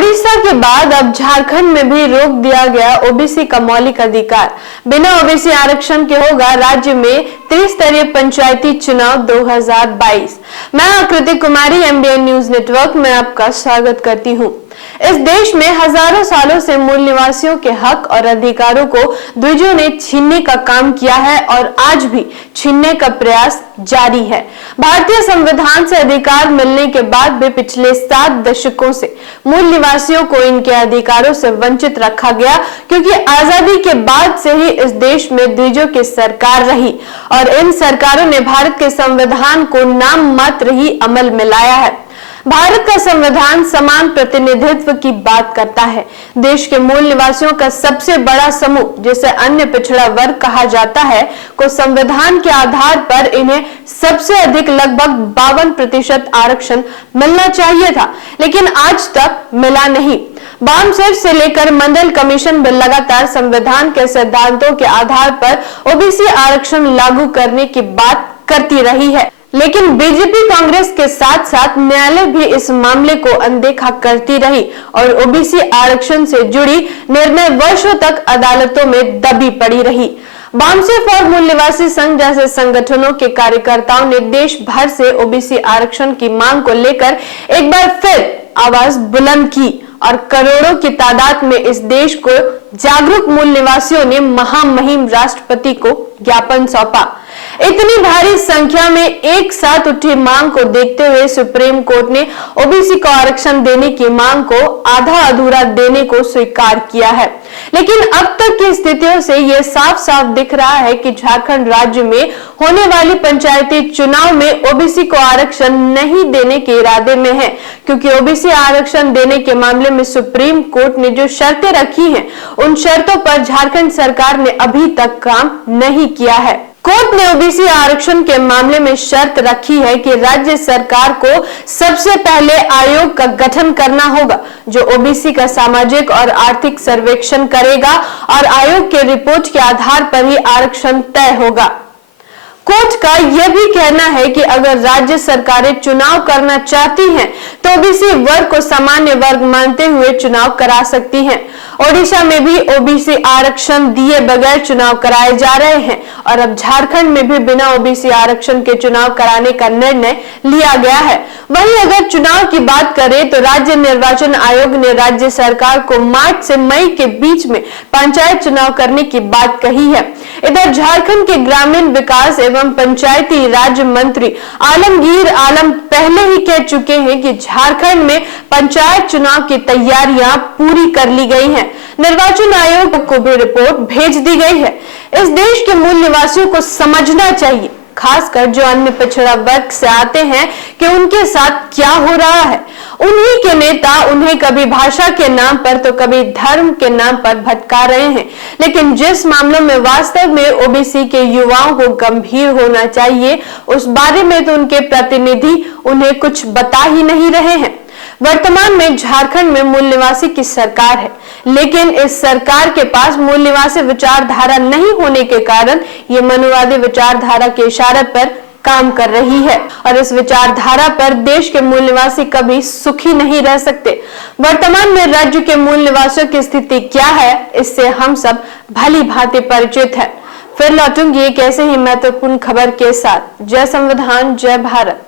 ओडिशा के बाद अब झारखंड में भी रोक दिया गया ओबीसी का मौलिक अधिकार। बिना ओबीसी आरक्षण के होगा राज्य में त्रिस्तरीय पंचायती चुनाव 2022। मैं आकृति कुमारी एमबीएन न्यूज नेटवर्क में आपका स्वागत करती हूं। इस देश में हजारों सालों से मूल निवासियों के हक और अधिकारों को द्विजों ने छीनने का काम किया है और आज भी छीनने का प्रयास जारी है। भारतीय संविधान से अधिकार मिलने के बाद भी पिछले 7 दशकों से मूल निवासियों को इनके अधिकारों से वंचित रखा गया, क्योंकि आजादी के बाद से ही इस देश में द्विजों की सरकार रही और इन सरकारों ने भारत के संविधान को नाम मात्र ही अमल में लाया है। भारत का संविधान समान प्रतिनिधित्व की बात करता है। देश के मूल निवासियों का सबसे बड़ा समूह, जिसे अन्य पिछड़ा वर्ग कहा जाता है, को संविधान के आधार पर इन्हें सबसे अधिक लगभग 52% आरक्षण मिलना चाहिए था, लेकिन आज तक मिला नहीं। वाम सेठ से लेकर मंडल कमीशन भी लगातार संविधान के सिद्धांतों के आधार पर ओबीसी आरक्षण लागू करने की बात करती रही है, लेकिन बीजेपी कांग्रेस के साथ साथ न्यायालय भी इस मामले को अनदेखा करती रही और ओबीसी आरक्षण से जुड़ी निर्णय वर्षों तक अदालतों में दबी पड़ी रही। वामसेफ और मूल निवासी संघ जैसे संगठनों के कार्यकर्ताओं ने देश भर से ओबीसी आरक्षण की मांग को लेकर एक बार फिर आवाज बुलंद की और करोड़ों की तादाद में इस देश को जागरूक मूल निवासियों ने महामहिम राष्ट्रपति को ज्ञापन सौंपा। इतनी भारी संख्या में एक साथ उठी मांग को देखते हुए सुप्रीम कोर्ट ने ओबीसी को आरक्षण देने की मांग को आधा अधूरा देने को स्वीकार किया है। लेकिन अब तक की स्थितियों से यह साफ साफ दिख रहा है कि झारखंड राज्य में होने वाली पंचायती चुनाव में ओबीसी को आरक्षण नहीं देने के इरादे में है, क्योंकि ओबीसी आरक्षण देने के मामले में सुप्रीम कोर्ट ने जो शर्तें रखी हैं, उन शर्तों पर झारखंड सरकार ने अभी तक काम नहीं किया है। कोर्ट ने ओबीसी आरक्षण के मामले में शर्त रखी है कि राज्य सरकार को सबसे पहले आयोग का गठन करना होगा, जो ओबीसी का सामाजिक और आर्थिक सर्वेक्षण करेगा और आयोग के रिपोर्ट के आधार पर ही आरक्षण तय होगा। कोर्ट का यह भी कहना है कि अगर राज्य सरकारें चुनाव करना चाहती हैं, तो ओबीसी वर्ग को सामान्य वर्ग मानते हुए चुनाव करा सकती हैं। ओडिशा में भी ओबीसी आरक्षण दिए बगैर चुनाव कराए जा रहे हैं और अब झारखंड में भी बिना ओबीसी आरक्षण के चुनाव कराने का निर्णय लिया गया है। वहीं अगर चुनाव की बात करें तो राज्य निर्वाचन आयोग ने राज्य सरकार को मार्च से मई के बीच में पंचायत चुनाव करने की बात कही है। इधर झारखंड के ग्रामीण विकास एवं पंचायती राज मंत्री आलमगीर आलम पहले ही कह चुके हैं कि झारखंड में पंचायत चुनाव की तैयारियां पूरी कर ली गई हैं। निर्वाचन आयोग को भी रिपोर्ट भेज दी गई है। इस देश के मूल निवासियों को समझना चाहिए, खासकर जो अन्य पिछड़ा वर्ग से आते हैं, कि उनके साथ क्या हो रहा है। उन्हीं के नेता उन्हें कभी भाषा के नाम पर तो कभी धर्म के नाम पर भटका रहे हैं, लेकिन जिस मामलों में वास्तव में ओबीसी के युवाओं को गंभीर होना चाहिए, उस बारे में तो उनके प्रतिनिधि उन्हें कुछ बता ही नहीं रहे हैं। वर्तमान में झारखंड में मूल निवासी की सरकार है, लेकिन इस सरकार के पास मूल निवासी विचारधारा नहीं होने के कारण ये मनुवादी विचारधारा के इशारे पर काम कर रही है और इस विचारधारा पर देश के मूल निवासी कभी सुखी नहीं रह सकते। वर्तमान में राज्य के मूल निवासियों की स्थिति क्या है, इससे हम सब भली भांति परिचित है। फिर लौटूंगी एक ऐसे ही महत्वपूर्ण खबर के साथ। जय संविधान, जय भारत।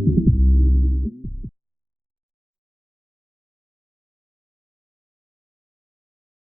Thank you.